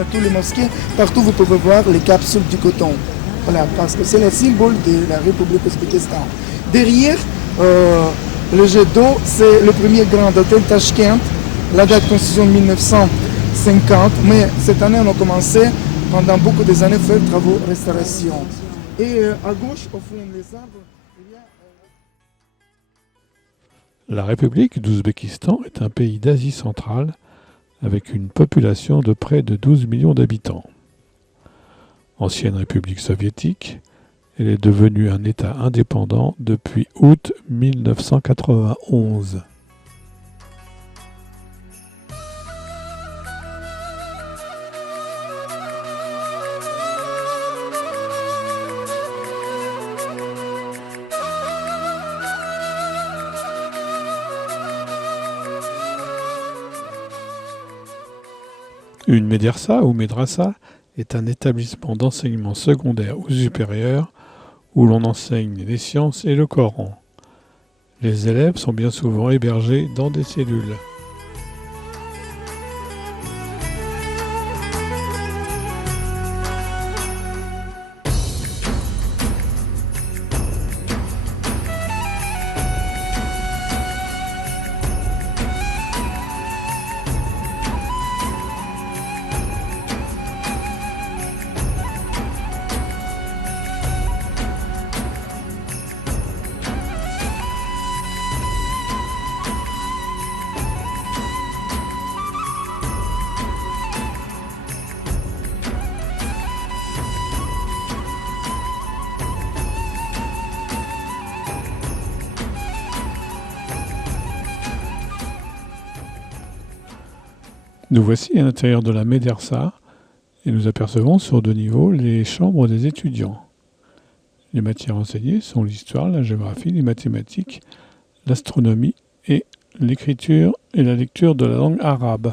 dans tous les mosquées, partout vous pouvez voir les capsules du coton. Voilà, parce que c'est le symbole de la République d'Ouzbékistan. Derrière, le jet d'eau, c'est le premier grand hôtel Tashkent. La date de construction 1950, mais cette année on a commencé pendant beaucoup des années à faire travaux de restauration. Et à gauche, au fond des arbres, il y a... La République d'Ouzbékistan est un pays d'Asie centrale avec une population de près de 12 millions d'habitants. Ancienne République soviétique, elle est devenue un État indépendant depuis août 1991. Une médersa ou médrassa est un établissement d'enseignement secondaire ou supérieur où l'on enseigne les sciences et le Coran. Les élèves sont bien souvent hébergés dans des cellules. Nous voici à l'intérieur de la médersa et nous apercevons sur 2 niveaux les chambres des étudiants. Les matières enseignées sont l'histoire, la géographie, les mathématiques, l'astronomie et l'écriture et la lecture de la langue arabe.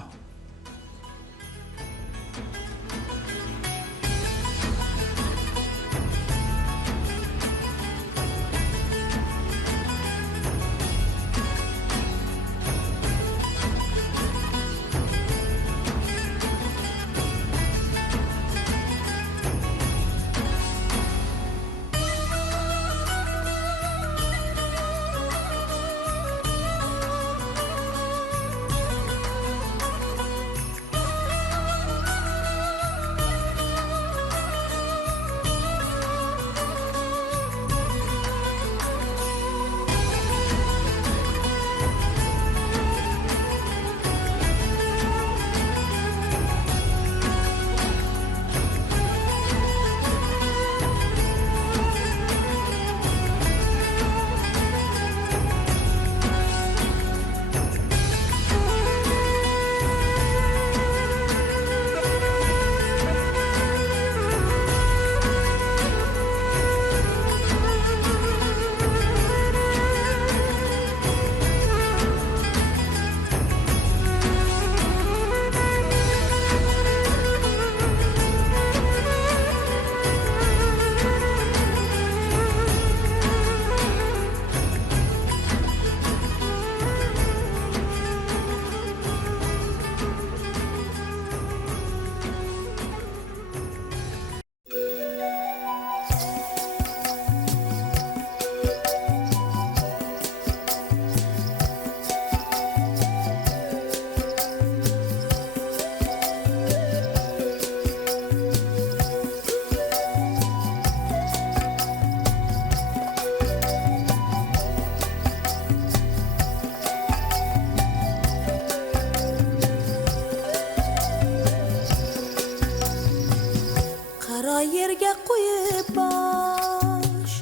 yerga qo'yib bosh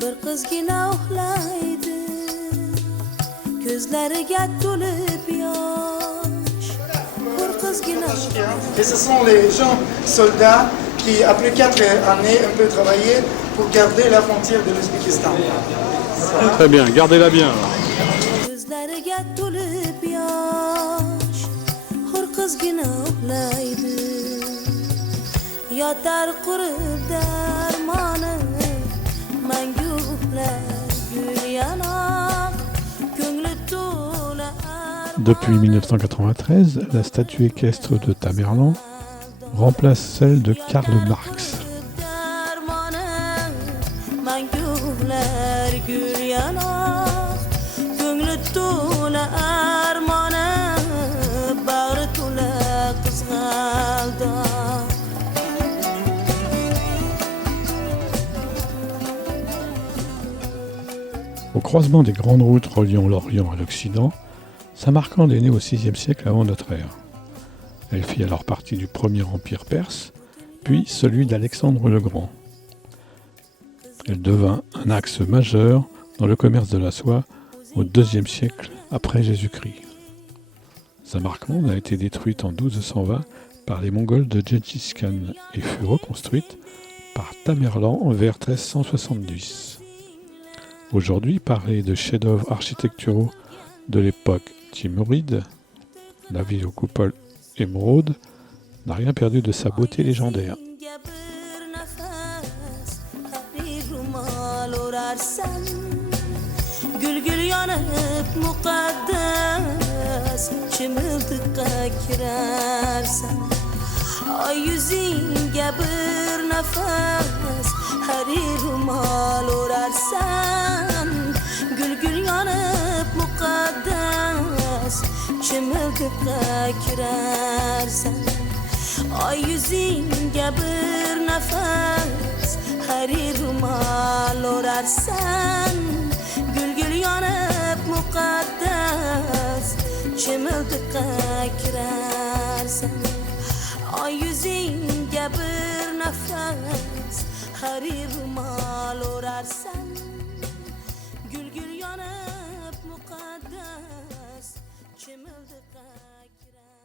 bir qizgina uxlaydi, ko'zlariga to'lib yosh bir qizgina. Et ce sont les gens soldats qui, après 4 années, un peu travaillé pour garder la frontière de l'Ouzbékistan. Très bien, gardez-la bien. Ko'zlariga to'lib yosh bir qizgina uxlaydi, yotar qurib darmoni mangu uxlar gul yanoq ko'ngli to'lar. Depuis 1993, la statue équestre de Tamerlan remplace celle de Karl Marx. Mangular gül yanar, ko'ngli to'la armoni, bag'ri to'la qizg'aldoq. Au croisement des grandes routes reliant l'Orient à l'Occident, Samarcande est née au VIe siècle avant notre ère. Elle fit alors partie du premier empire perse, puis celui d'Alexandre le Grand. Elle devint un axe majeur dans le commerce de la soie au IIe siècle après Jésus-Christ. Samarcande a été détruite en 1220 par les Mongols de Gengis Khan et fut reconstruite par Tamerlan vers 1370. Aujourd'hui, parler de chefs-d'œuvre architecturaux de l'époque timuride, la ville aux coupoles émeraudes, n'a rien perdu de sa beauté légendaire. Gül yanıp mukaddes çimildiqqa kirarsan ay yüzingga bir nafas harir rumal o'rarsan gul yanıp mukaddes çimildiqqa kirarsan ay yüzingga bir nafas harir rumal o'rarsan gül yanıp mukaddes çimildiqqa kirarsan ay yüzingga bir nafas harir rumal o'rarsan gül yanıp mukaddes çimildiqqa kirarsan.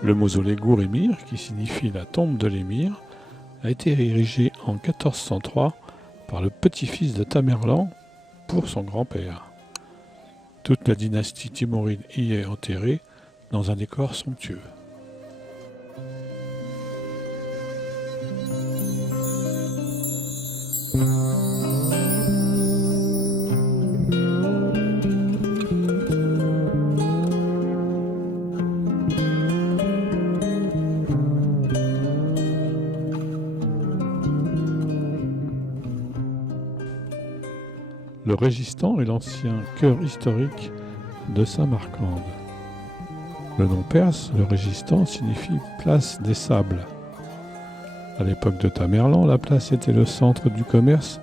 Le mausolée Gour-Émir, qui signifie la tombe de l'émir, a été érigé en 1403 par le petit-fils de Tamerlan pour son grand-père. Toute la dynastie timuride y est enterrée dans un décor somptueux. Le Régistans est l'ancien cœur historique de Samarcande. Le nom perse, le Régistans, signifie place des sables. À l'époque de Tamerlan, la place était le centre du commerce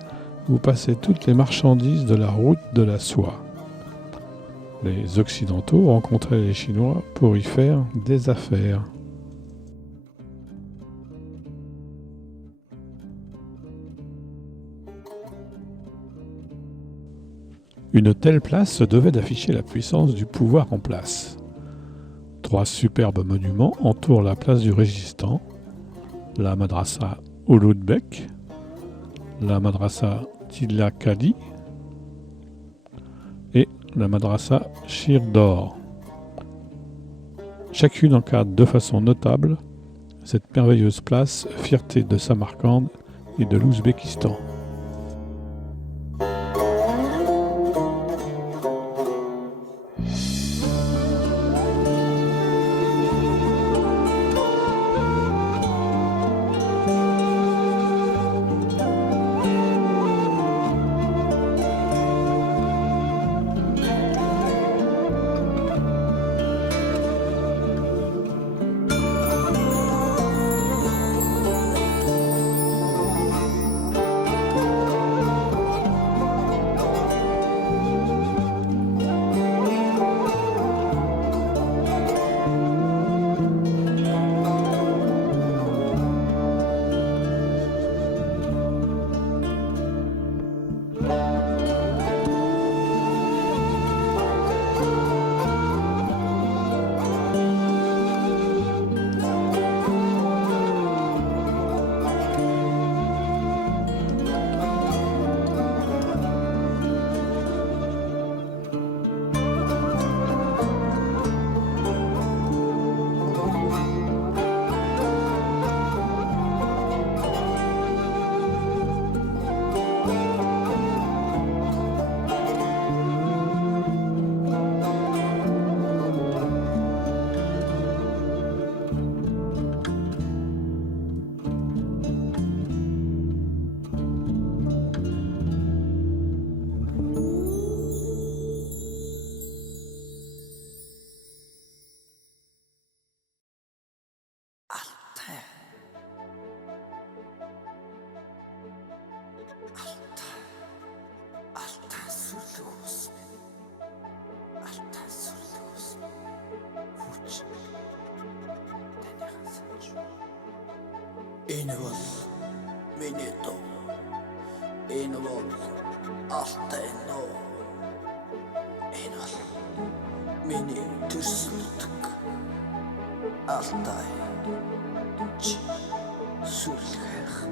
où passaient toutes les marchandises de la route de la soie. Les Occidentaux rencontraient les Chinois pour y faire des affaires. Une telle place devait d'afficher la puissance du pouvoir en place. 3 superbes monuments entourent la place du Régistans, la Madrasa Ouloudbek, la Madrasa Tillakali et la Madrasa Shirdor. Chacune encadre de façon notable cette merveilleuse place, fierté de Samarcande et de l'Ouzbékistan. Envas Veneto Envas Alteno Envas Meni Tırslık Altay Sulher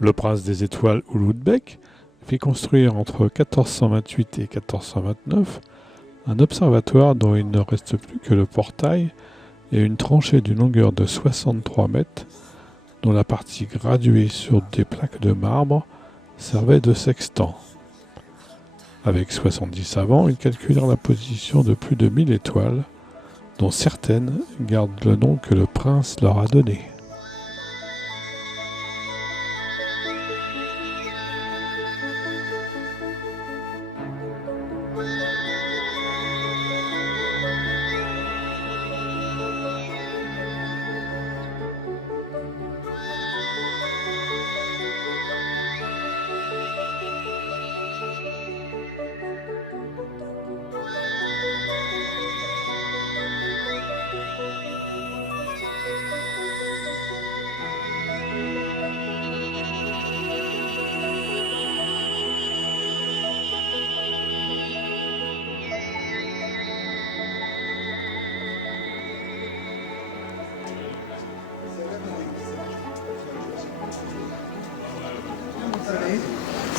Le prince des étoiles Ulugh fit construire entre 1428 et 1429 un observatoire dont il ne reste plus que le portail et une tranchée d'une longueur de 63 mètres dont la partie graduée sur des plaques de marbre servait de sextant. Avec 70 savants, ils calculèrent la position de plus de 1000 étoiles, dont certaines gardent le nom que le prince leur a donné.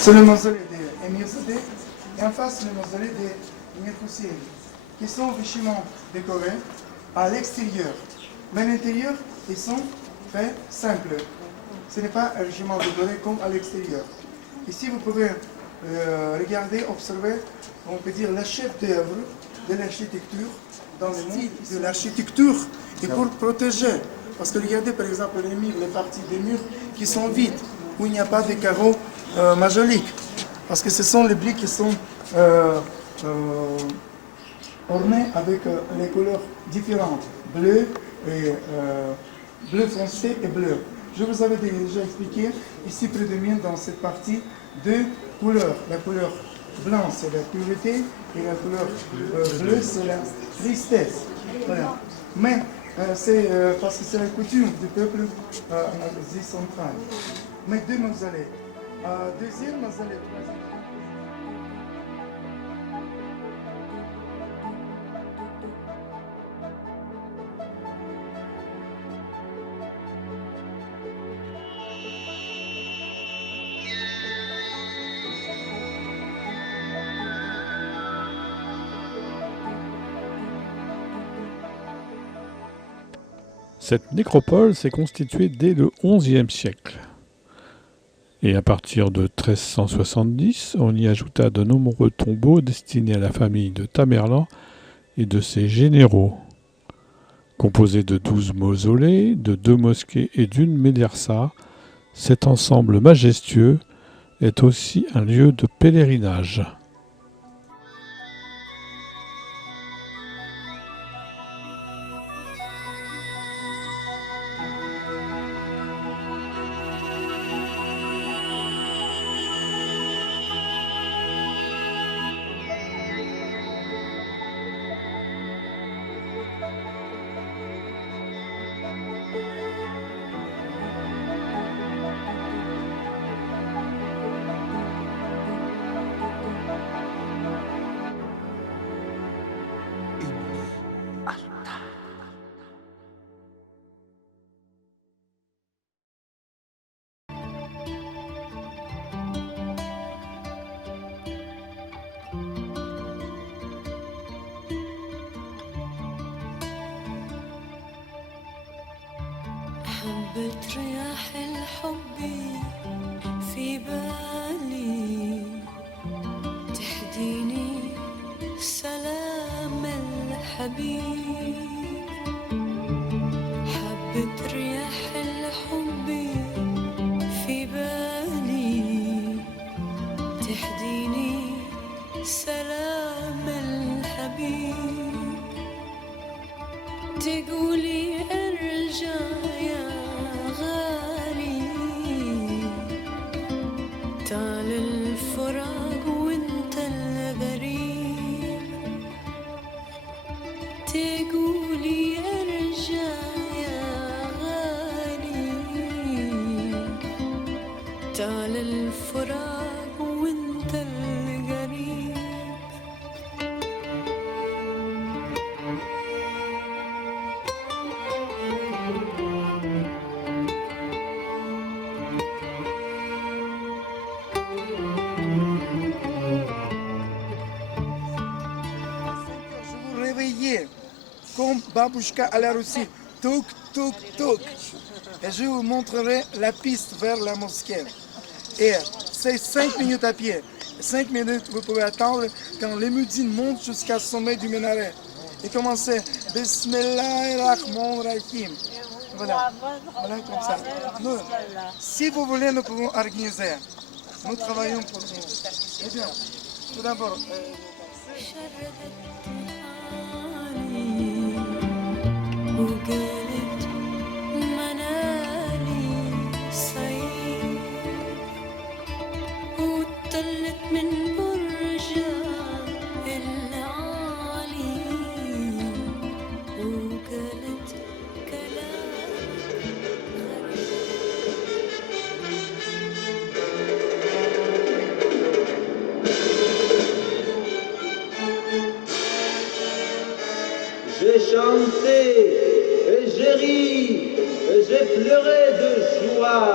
C'est le mausolée de Emiozadeh et en face le mausolée de Mirkoussil, qui sont richement décorés à l'extérieur. Mais à l'intérieur, ils sont faits simples. Ce n'est pas richement décoré comme à l'extérieur. Ici, vous pouvez regarder, observer, on peut dire, le chef d'œuvre de l'architecture dans le style de l'architecture et pour protéger. Parce que regardez par exemple les murs, les parties des murs qui sont vides, où il n'y a pas de carreaux majoliques. Parce que ce sont les briques qui sont ornées avec les couleurs différentes, bleu, et, bleu foncé et bleu. Je vous avais déjà expliqué, ici prédomine dans cette partie deux couleurs. La couleur blanc c'est la pureté et la couleur bleue c'est la tristesse. Voilà. Mais c'est parce que c'est la coutume du peuple en Asie centrale. Mais deux mausolées. Deuxième mausolée. Cette nécropole s'est constituée dès le XIe siècle. Et à partir de 1370, on y ajouta de nombreux tombeaux destinés à la famille de Tamerlan et de ses généraux. Composé de 12 mausolées, de 2 mosquées et d'une médersa, cet ensemble majestueux est aussi un lieu de pèlerinage. حبة رياح الحب في بالي تهديني سلام الحبيب. حبة رياح الحب في بالي تهديني سلام الحبيب. تقولي ارجع يا غالي تعال الفراق وانت الغريب. تقولي ارجع يا غالي تعال الفراق وانت الغريب. Comme Babouchka à la Russie, touk touk touk. Et je vous montrerai la piste vers la mosquée. Et c'est 5 minutes à pied. 5 minutes, vous pouvez attendre quand les muezzins montent jusqu'au sommet du minaret. Et commencez Bismillahirrahmanirrahim. Voilà, voilà comme ça. Nous, si vous voulez, nous pouvons organiser. Nous travaillons pour vous. Eh bien, tout d'abord, وقالت منالي صيف وطلت من برجها العالي وقالت كلام J'ai chanté, et j'ai ri, et j'ai pleuré de joie.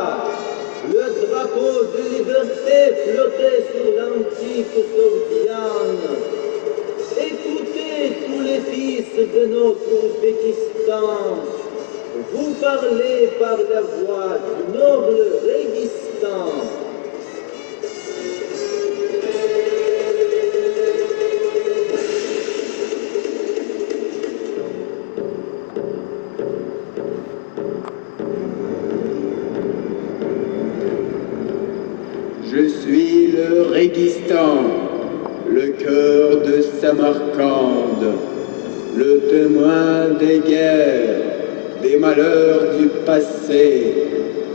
Le drapeau de liberté flottait sur l'antique Soviane. Écoutez tous les fils de notre Ouzbékistan, vous parlez par la voix du noble Régistan. Je suis le Régistan, le cœur de Samarcande, le témoin des guerres, des malheurs du passé.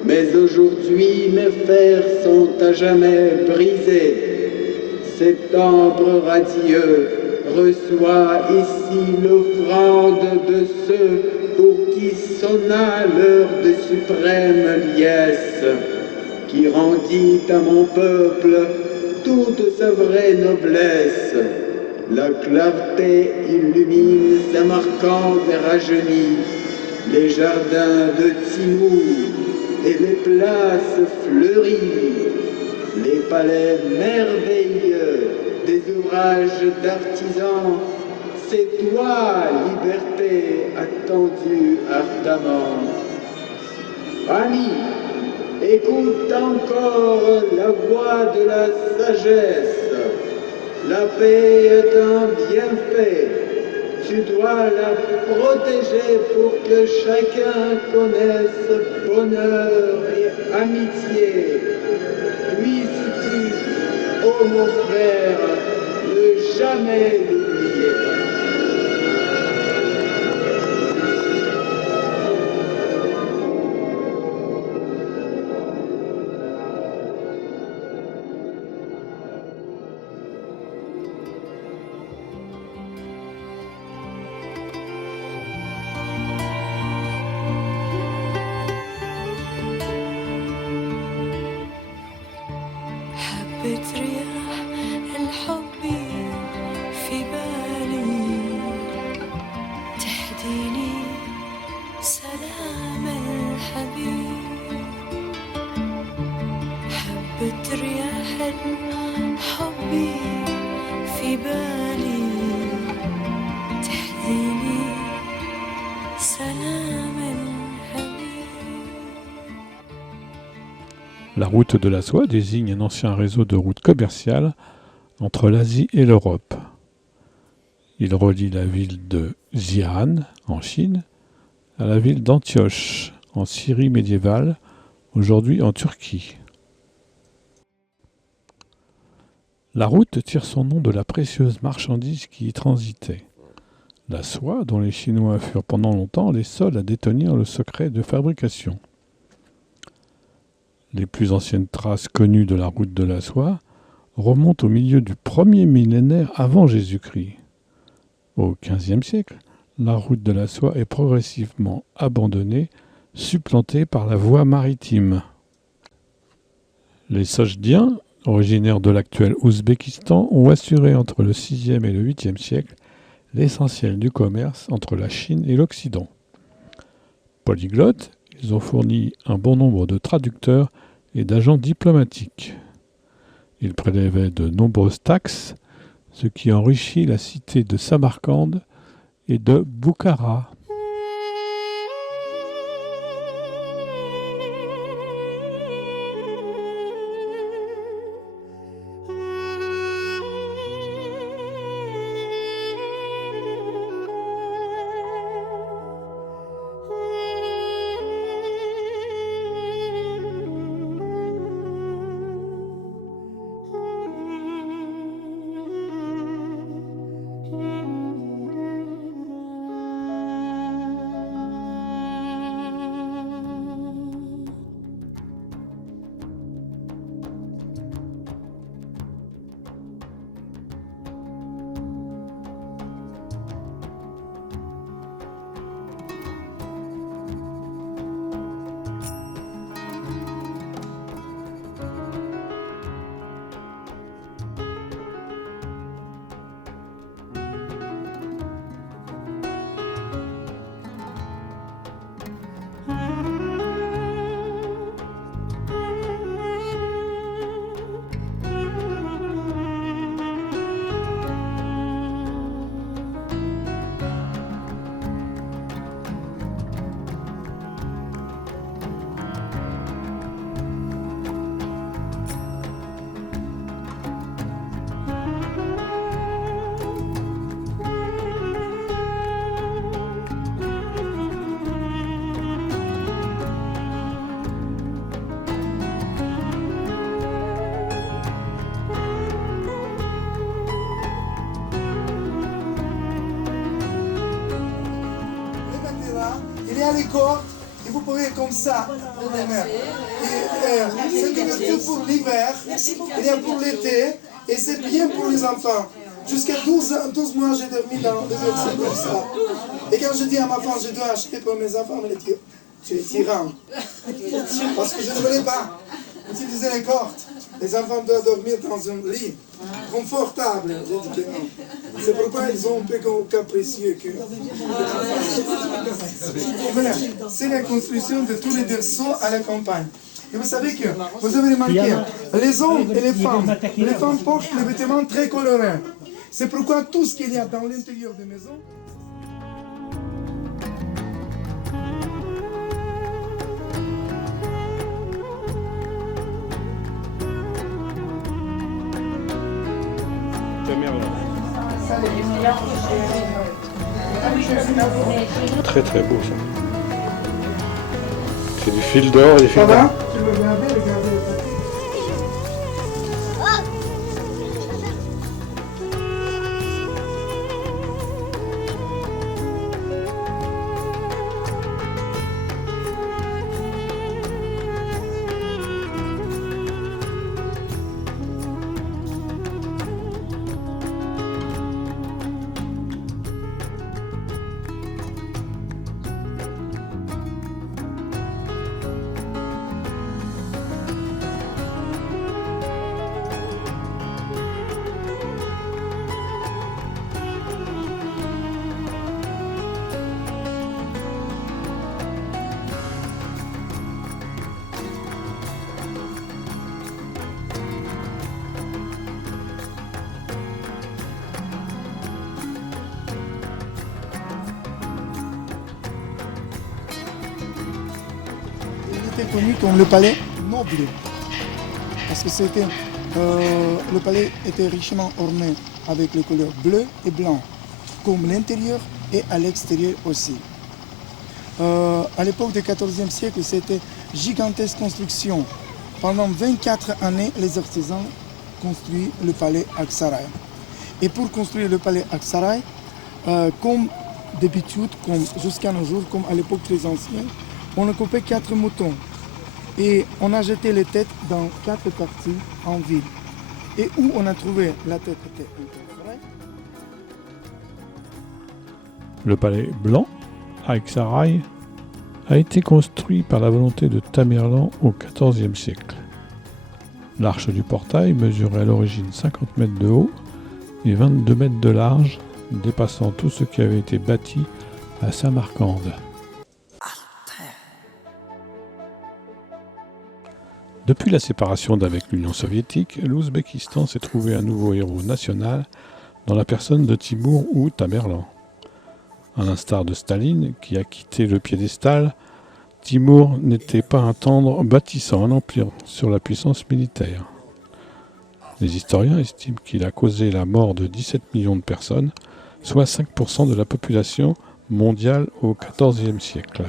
Mais aujourd'hui, mes fers sont à jamais brisés. Septembre radieux reçoit ici l'offrande de ceux pour qui sonna l'heure de suprême liesse, qui rendit à mon peuple toute sa vraie noblesse. La clarté illumine Samarcande et rajeunit les jardins de Timour et les places fleuries, les palais merveilleux des ouvrages d'artisans. C'est toi, liberté, attendue ardemment. Amis, écoute encore la voix de la sagesse. La paix est un bienfait. Tu dois la protéger pour que chacun connaisse bonheur et amitié. Puisses-tu, ô mon frère, ne jamais l'oublier. حبة رياح الحب في بالي تهديني سلام الحبيب. حبة رياح الحب في بالي تهديني سلام الحبيب. La route de la soie désigne un ancien réseau de routes commerciales entre l'Asie et l'Europe. Il relie la ville de Xi'an, en Chine, à la ville d'Antioche, en Syrie médiévale, aujourd'hui en Turquie. La route tire son nom de la précieuse marchandise qui y transitait. La soie, dont les Chinois furent pendant longtemps les seuls à détenir le secret de fabrication. Les plus anciennes traces connues de la route de la soie remontent au milieu du premier millénaire avant Jésus-Christ. Au XVe siècle, la route de la soie est progressivement abandonnée, supplantée par la voie maritime. Les Sogdiens, originaires de l'actuel Ouzbékistan, ont assuré entre le VIe et le VIIIe siècle l'essentiel du commerce entre la Chine et l'Occident. Polyglottes, ils ont fourni un bon nombre de traducteurs et d'agents diplomatiques. Ils prélevaient de nombreuses taxes, ce qui enrichit la cité de Samarcande et de Boukhara. Il y a les cordes et vous pouvez comme ça les mettre. C'est une couverture pour l'hiver, il y a pour l'été et c'est bien pour les enfants. Jusqu'à 12 mois, j'ai dormi dans des berceaux comme ça. Et quand je dis à ma femme, je dois acheter pour mes enfants, elle dit, tu es tyran. Parce que je ne voulais pas utiliser les cordes. Les enfants doivent dormir dans un lit confortable. J'ai dit que non. C'est pourquoi ils sont un peu capricieux. Voilà, c'est la construction de tous les berceaux à la campagne. Et vous savez que, vous avez remarqué, les hommes et les femmes portent des vêtements très colorés. C'est pourquoi tout ce qu'il y a dans l'intérieur des maisons... Très très beau ça. C'est du fil d'or et des fils d'or. Tu veux regarder le tapis. Connu comme le palais noble. parce que le palais était richement orné avec les couleurs bleu et blanc, comme l'intérieur et à l'extérieur aussi. À l'époque du XIVe siècle, c'était gigantesque construction. Pendant 24 années, les artisans construisent le palais Aksaray. Et pour construire le palais Aksaray, comme d'habitude, comme jusqu'à nos jours, comme à l'époque très ancienne, on a coupé 4 moutons. Et on a jeté les têtes dans 4 parties en ville. Et où on a trouvé la tête était incorporée. Le palais blanc, à Aksaray, a été construit par la volonté de Tamerlan au XIVe siècle. L'arche du portail mesurait à l'origine 50 mètres de haut et 22 mètres de large, dépassant tout ce qui avait été bâti à Samarcande. Depuis la séparation d'avec l'Union soviétique, l'Ouzbékistan s'est trouvé un nouveau héros national dans la personne de Timour ou Tamerlan. À l'instar de Staline, qui a quitté le piédestal, Timour n'était pas un tendre bâtissant un empire sur la puissance militaire. Les historiens estiment qu'il a causé la mort de 17 millions de personnes, soit 5% de la population mondiale au XIVe siècle.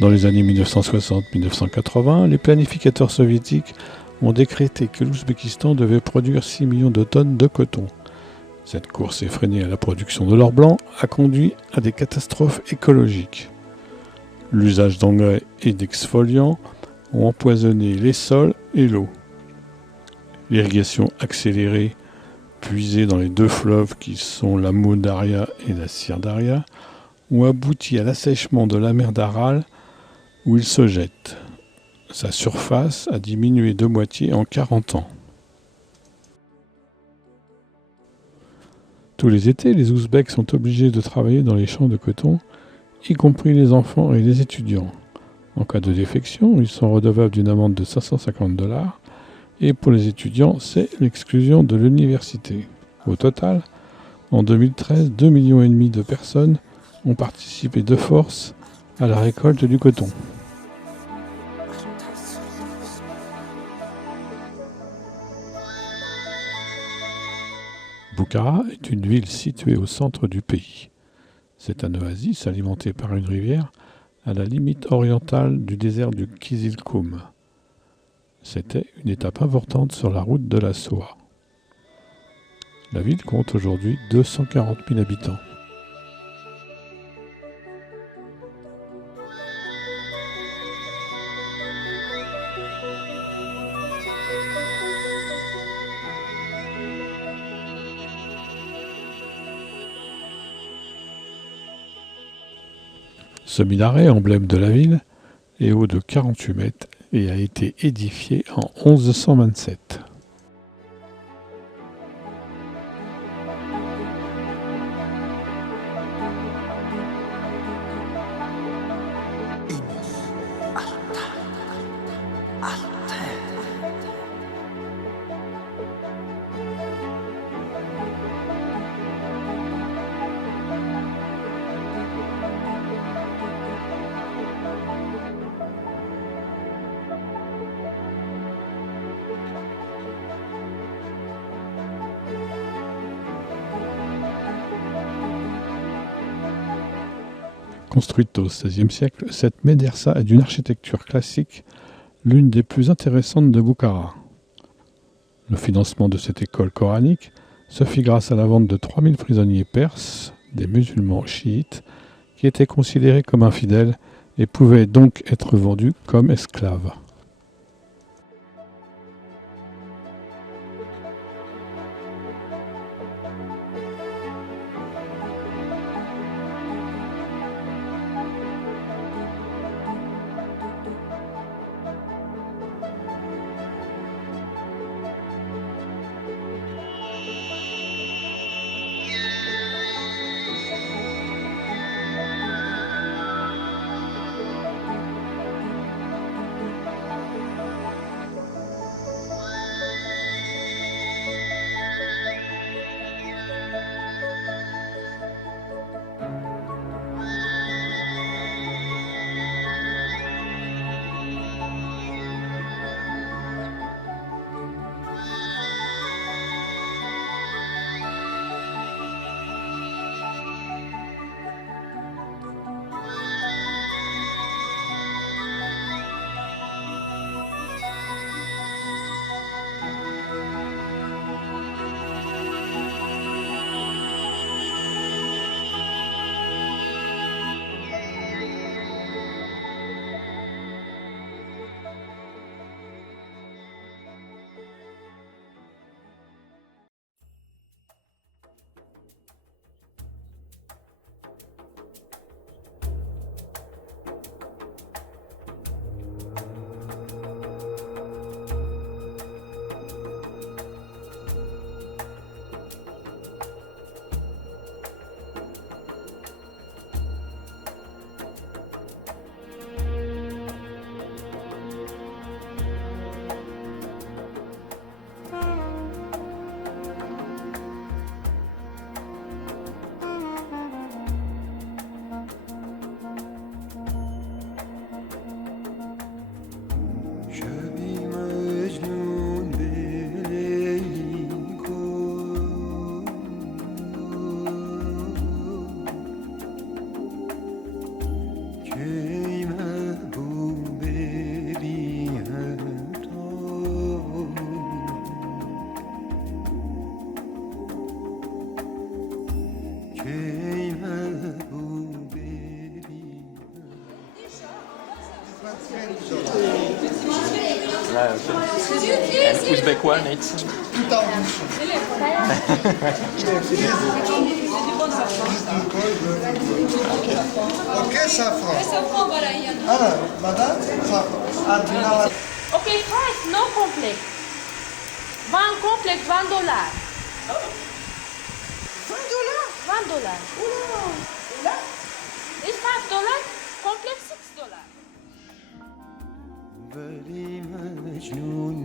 Dans les années 1960-1980, les planificateurs soviétiques ont décrété que l'Ouzbékistan devait produire 6 millions de tonnes de coton. Cette course effrénée à la production de l'or blanc a conduit à des catastrophes écologiques. L'usage d'engrais et d'exfoliants ont empoisonné les sols et l'eau. L'irrigation accélérée, puisée dans les 2 fleuves qui sont la Mou Daria et la Sir Daria, ont abouti à l'assèchement de la mer d'Aral où il se jette. Sa surface a diminué de moitié en 40 ans. Tous les étés, les Ouzbeks sont obligés de travailler dans les champs de coton, y compris les enfants et les étudiants. En cas de défection, ils sont redevables d'une amende de $550 et pour les étudiants, c'est l'exclusion de l'université. Au total, en 2013, 2,5 millions de personnes ont participé de force à la récolte du coton. Boukhara est une ville située au centre du pays. C'est un oasis alimenté par une rivière à la limite orientale du désert du Kizilkoum. C'était une étape importante sur la route de la soie. La ville compte aujourd'hui 240 000 habitants. Ce minaret, emblème de la ville, est haut de 48 mètres et a été édifié en 1127. Construite au XVIe siècle, cette médersa est d'une architecture classique, l'une des plus intéressantes de Boukhara. Le financement de cette école coranique se fit grâce à la vente de 3000 prisonniers perses, des musulmans chiites, qui étaient considérés comme infidèles et pouvaient donc être vendus comme esclaves. Uzbekwa, net. Ok, safran. Ah, madame, safran. Ok, price, no complex. 20 complex, $20. $20. Oula. It's $5, complex $6. ولی مجنون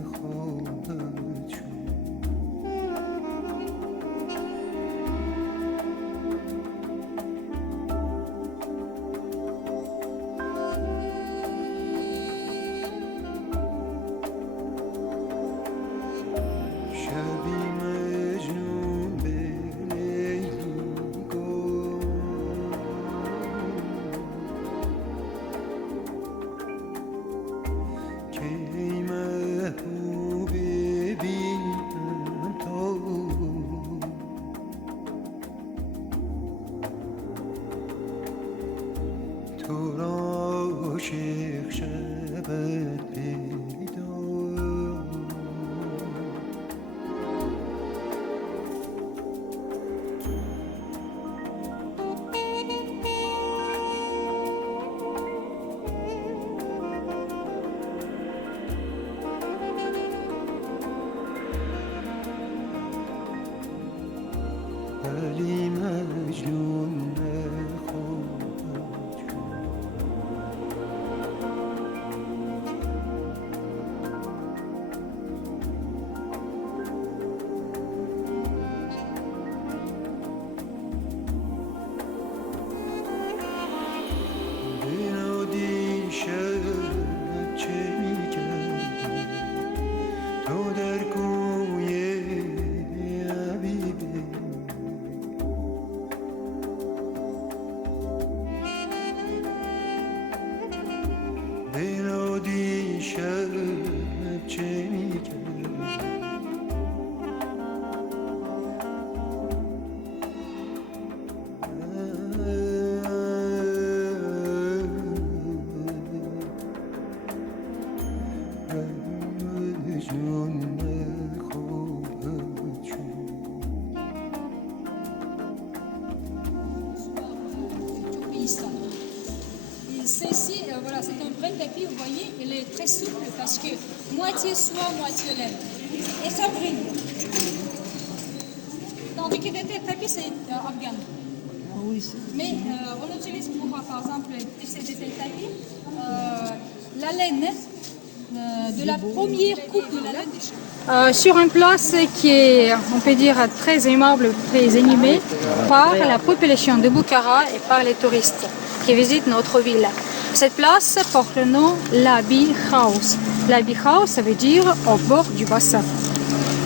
نخواهد شد شبی مجنون به لیلی گفت که ای محبوب بینم تو را عاشق شود پیدا ولی مجنون نخواهد شد بنادی شب چه می‌کردی تو در کوی حبیبی بنادی شب چه می‌کردی مجنون نخواهد شد Et celle-ci, voilà, c'est un vrai tapis, vous voyez, elle est très souple parce que moitié soie, moitié laine. Et ça brille. Tandis que des tapis, c'est afghan. Mais on utilise pour, par exemple, tisser des tapis, la laine de la première coupe de la laine des chevaux. Sur une place qui est, on peut dire, très aimable, très animée par la population de Bukhara et par les touristes qui visitent notre ville. Cette place porte le nom l'Abi House. L'Abi House, ça veut dire au bord du bassin.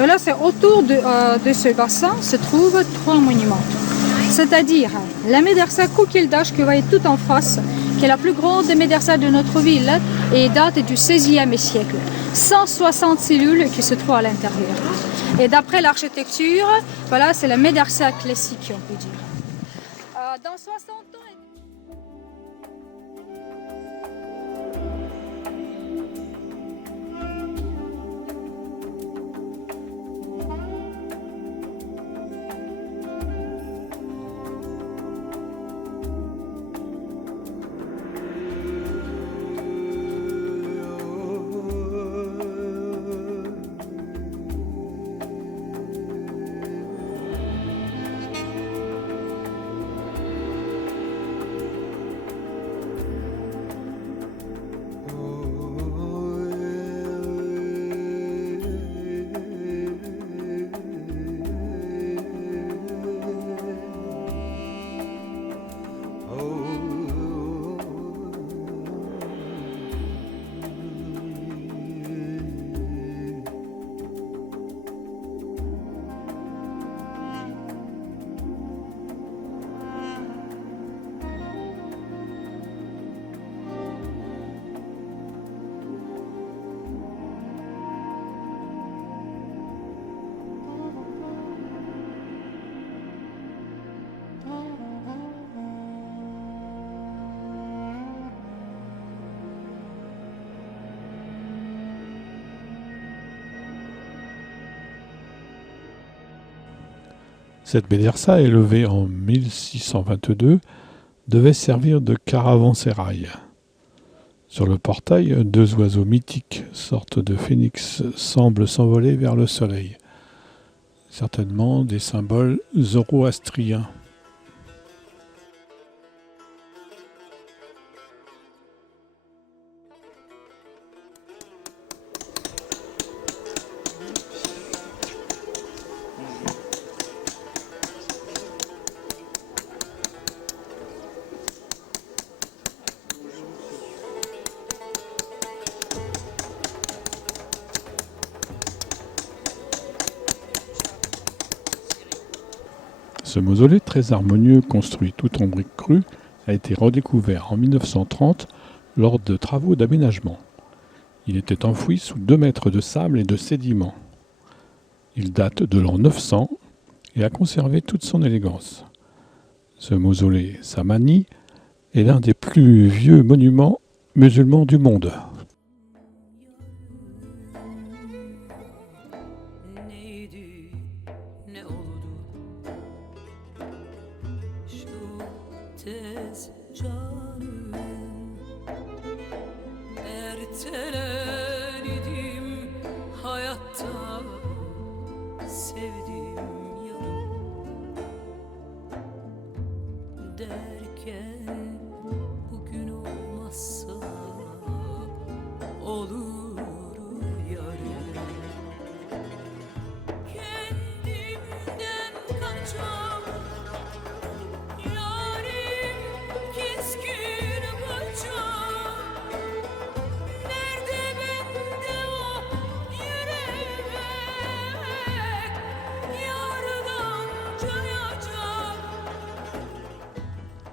Et là, c'est autour de ce bassin se trouvent 3 monuments. C'est-à-dire la médersa Koukildash que vous voyez tout en face, qui est la plus grande médersa de notre ville et date du XVIe siècle. 160 cellules qui se trouvent à l'intérieur. Et d'après l'architecture, voilà, c'est la médersa classique, on peut dire. Dans 60 ans... Cette médersa, élevée en 1622, devait servir de caravansérail. Sur le portail, 2 oiseaux mythiques, sortes de phénix, semblent s'envoler vers le soleil. Certainement des symboles zoroastriens. Ce mausolée très harmonieux, construit tout en briques crues, a été redécouvert en 1930 lors de travaux d'aménagement. Il était enfoui sous 2 mètres de sable et de sédiments. Il date de l'an 900 et a conservé toute son élégance. Ce mausolée Samani est l'un des plus vieux monuments musulmans du monde.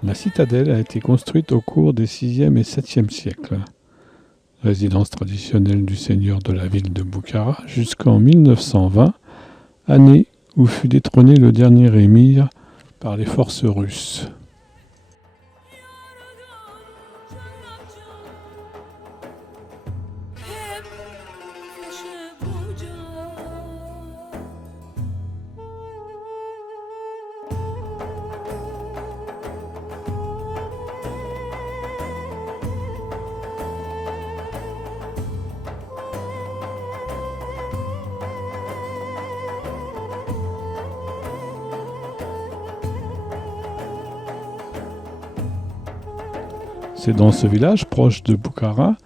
La citadelle a été construite au cours des 6e et 7e siècles. Résidence traditionnelle du seigneur de la ville de Boukhara jusqu'en 1920, année où fut détrôné le dernier émir par les forces russes. C'est dans ce village proche de Boukhara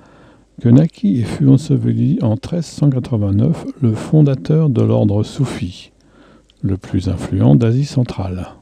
que naquit et fut enseveli en 1389 le fondateur de l'ordre soufi, le plus influent d'Asie centrale.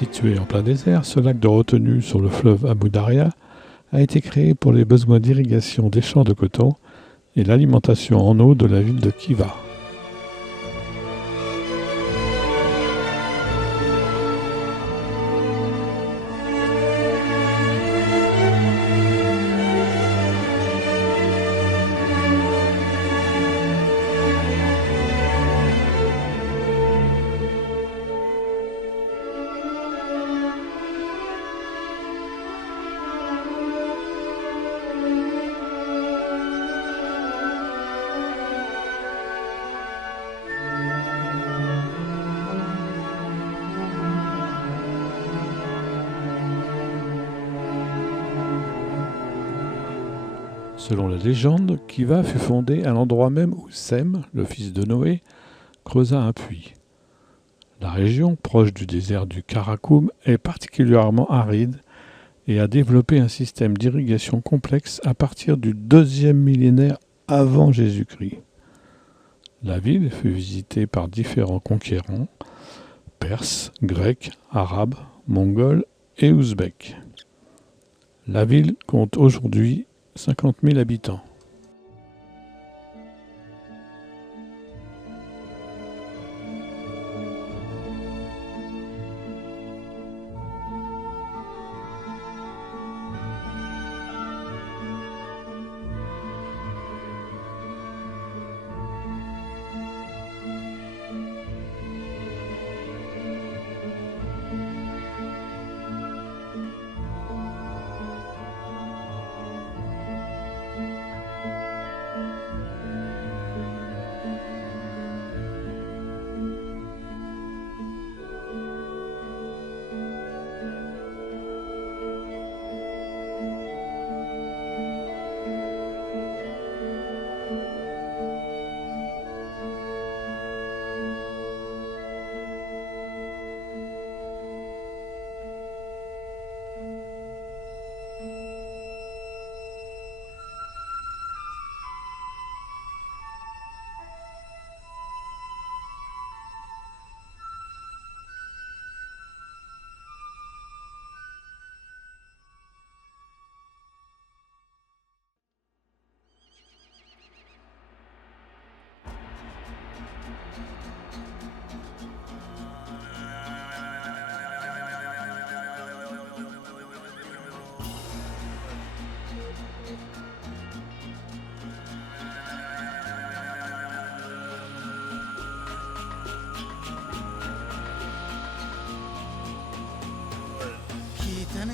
Situé en plein désert, ce lac de retenue sur le fleuve Abu Daria a été créé pour les besoins d'irrigation des champs de coton et l'alimentation en eau de la ville de Khiva. Selon la légende, Khiva fut fondée à l'endroit même où Sem, le fils de Noé, creusa un puits. La région, proche du désert du Karakoum, est particulièrement aride et a développé un système d'irrigation complexe à partir du 2e millénaire avant Jésus-Christ. La ville fut visitée par différents conquérants, perses, grecs, arabes, mongols et ouzbeks. La ville compte aujourd'hui 50 000 habitants.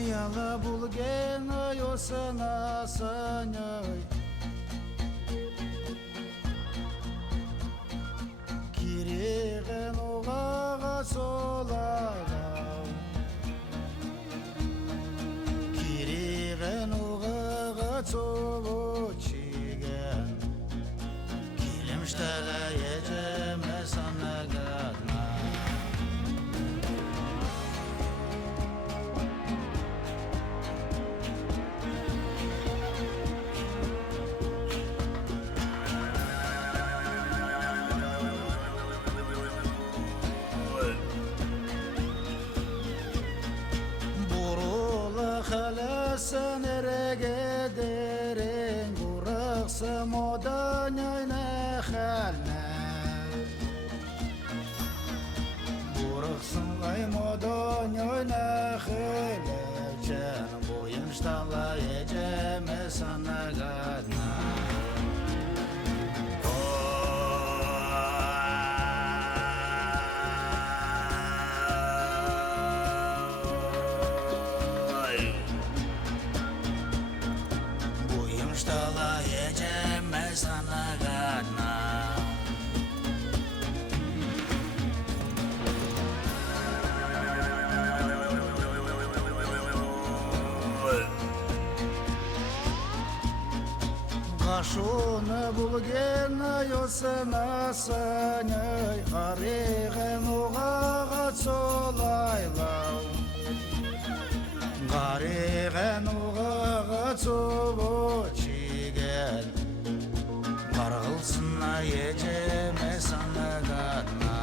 Yala bulgen yosana sanyay Kiregen ogaga solala Kiregen ogaga solo chigen Kilimshtala yecem esanagadna Senregederin guraqsa modanyayna khalna Guraqsın ay modanyayna khala Can boyum shtala yeceme sana gadna Stala yeceme sana gadna Qaşunu bulgen yosana sanyay Qaregen oğağa solaylav Qaregen oğağa solaylav Qarğılsınna yeceme sana gadna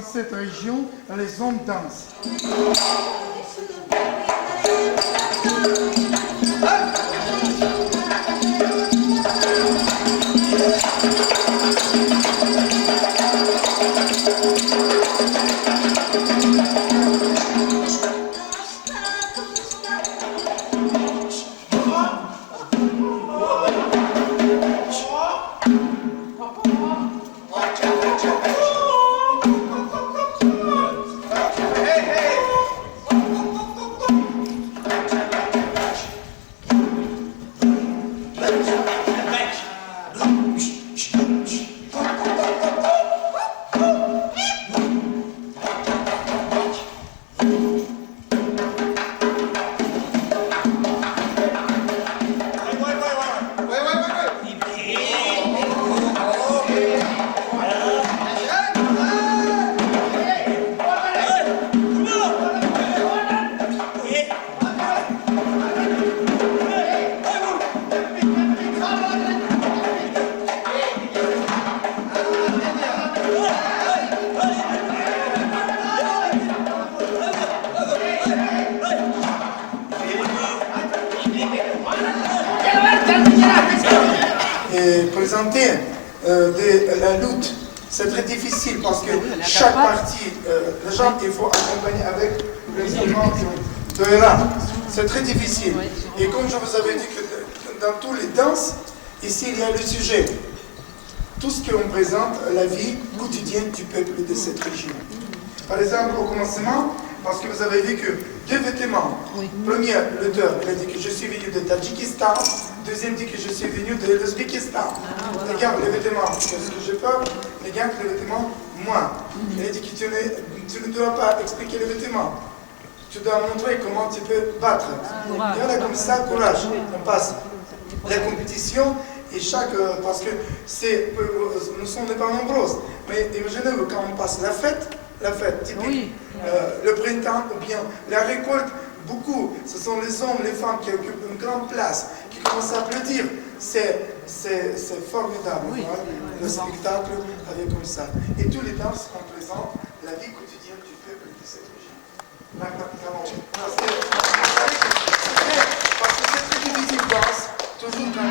dans cette région, les hommes dansent. Et présenter la lutte, c'est très difficile parce que chaque partie, les gens, il faut accompagner avec les éléments de rap. C'est très difficile. Et comme je vous avais dit que dans tous les danses, ici il y a le sujet. Tout ce qu'on présente, la vie quotidienne du peuple de cette région. Par exemple, au commencement, parce que vous avez vu que deux vêtements. Premier, l'auteur, il a dit que je suis venu de Tadjikistan. Deuxième dit que je suis venu de l'Ouzbékistan. Regarde les vêtements, parce que j'ai peur, regarde les vêtements, moi. Il a dit que tu ne dois pas expliquer les vêtements. Tu dois montrer comment tu peux battre. Et on a comme ça, courage. On passe la compétition et chaque. Parce que nous sommes pas nombreuses. Mais imaginez-vous, quand on passe la fête typique, le printemps ou bien la récolte, beaucoup, ce sont les hommes, les femmes qui occupent une grande place, qui commencent à applaudir. C'est formidable, voilà, le spectacle avec comme ça. Et tous les danses représentent la vie quotidienne du peuple de cette région. Parce que c'est très difficile de danse, toujours quand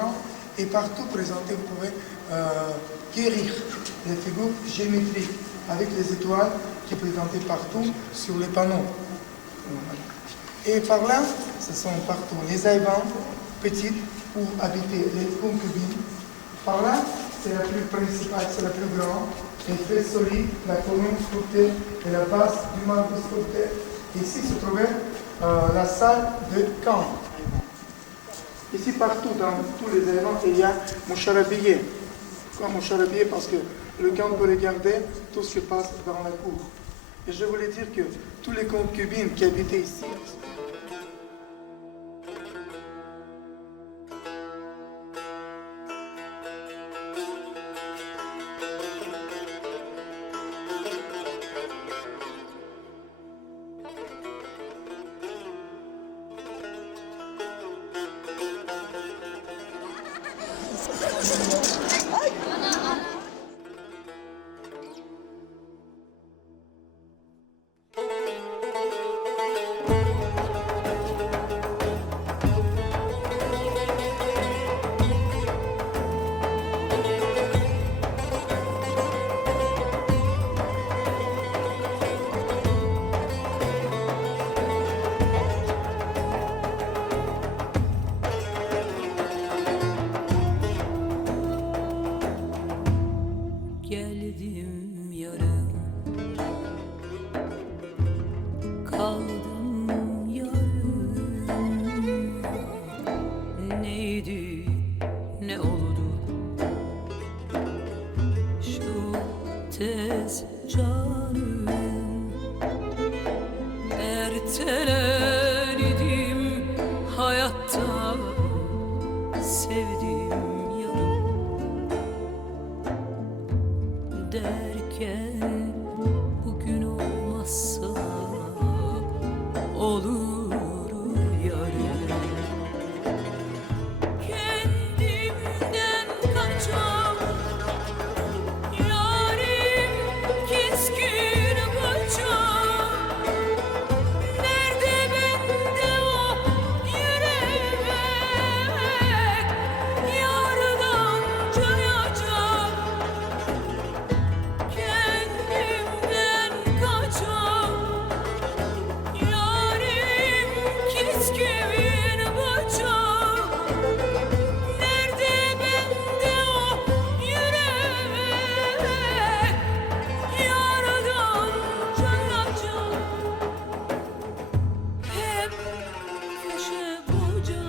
grand et partout présenté, vous pouvez guérir les figures géométriques avec les étoiles qui sont présentées partout sur les panneaux. Et par là, ce sont partout les aïvans petites pour habiter les concubines. Par là, c'est la plus principale, c'est la plus grande, et très solide, la colonne sculptée et la base du marbre sculpté. Ici se trouvait la salle de camp. Ici, partout, dans tous les éléments, il y a moucharabillé. Pourquoi moucharabillé? Parce que le camp peut regarder tout ce qui passe dans la cour. Et je voulais dire que tous les concubines qui habitaient ici, Geldim yarım, kaldım yarım. Neydi, ne oldu? Şu tez canım, erteledim hayatta sevdim yarım. Derken bugün olmazsa olur yarın. Kendimden kaçam, yarim keskin bıçak. Nerede bende o yürek, yardan cayacak. Kendimden kaçam, yarim keskin bıçak. Nerede bende o yürek, yardan cayacak. Hep köşe bucak.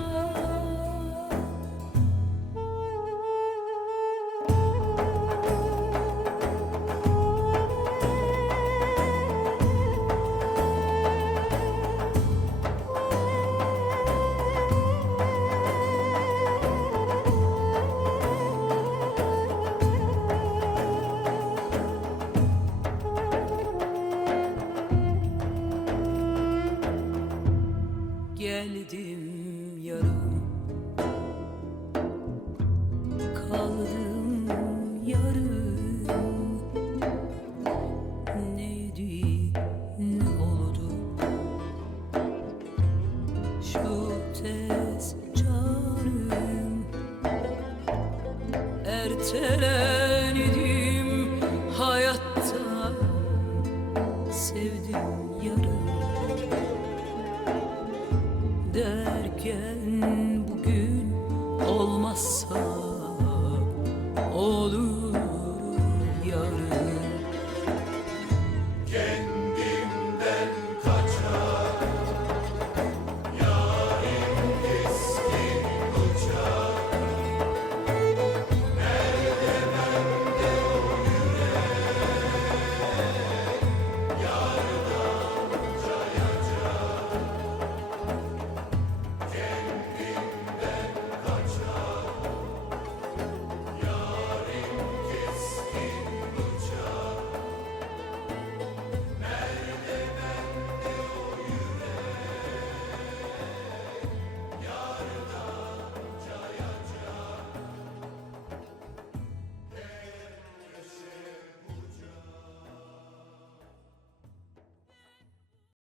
Geldim yarım, kaldım yarım. Neydi, ne oldu? Şu tez canım, erteledim hayatta sevdim yarım. Derken bugün olmazsa olur.